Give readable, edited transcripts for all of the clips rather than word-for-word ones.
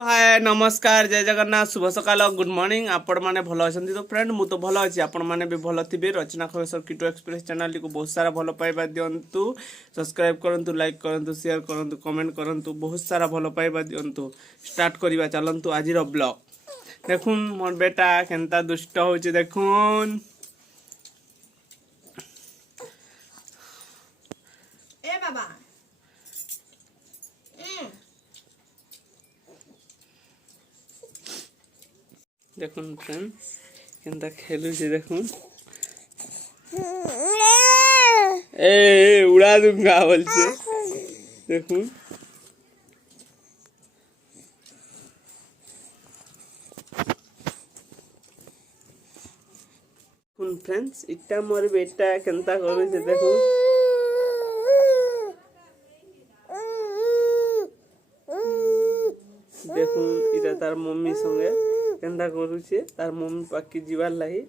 हाय नमस्कार जय जगन्नाथ शुभ सकाल गुड मॉर्निंग आपण मैंने भल अच्छा तो फ्रेंड मुझे तो भल अच्छी आपण मैंने भी भल थे रचना खबर किटो एक्सप्रेस चैनल को बहुत सारा भल पाइबा दिंतु सब्सक्राइब करंतु लाइक करंतु शेयर करंतु कमेंट करंतु बहुत सारा भल पाइबा दिंतु स्टार्ट करवा चलतु आज ब्लॉग देखुन मोर बेटा केनता दुष्ट हो देखुन ए बाबा देखुन फ्रेंड केनता खेलु देखुन ए उड़ा दूंगा बोलছে দেখুন फ्रेंड्स इटा मोर बेटा केनता करूছে দেখুন দেখুন এটা তার মম্মি সঙ্গে কেনতা করুছে তার মম্মি পাখি जीवार लागी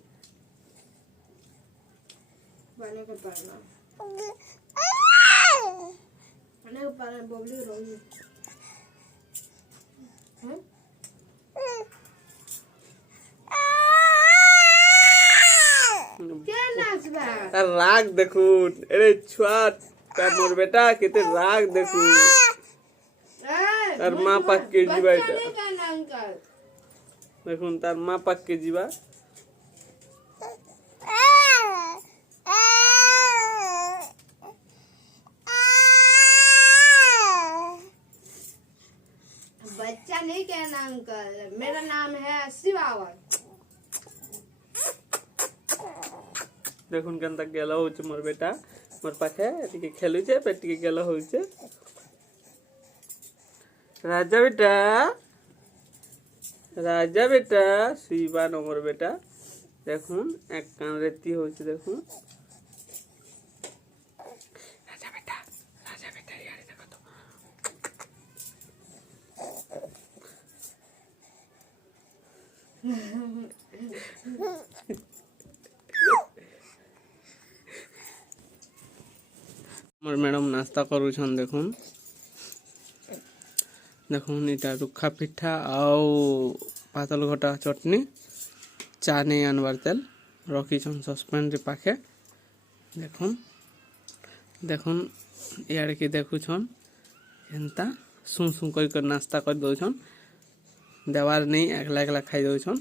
पानी को पाना पानी को पाना बबली रोई हैं क्या नाचबा तार राग देखुन अरे छुआ तार मोर बेटा केते राग देखुन तार माँ पाक के जीवा देखुन तार माँ पाक के जीवा बच्चा नहीं कहना अंकल मेरा नाम है शिवावर देखुन केनता गेला होचे मोर बेटा मोर पाखे एटिके खेलुचे पेटिके गेला होचे राजा बेटा शिवा नंबर बेटा देखुन एक कान रेती होचे देखुन राजा बेटा यार देखो तो मोर मैडम नाश्ता करूछन देखुन देखुन इटा रुखा पिठा आउ पातल घटा चटनी चा नहीं आनबार तेल रखीछन सस्पेन रे पाखे देखुन देखुन यार के देखुछन एंता सुन कर नाश्ता कर दउछन देवार नहीं एकला एकला खाई दउछन।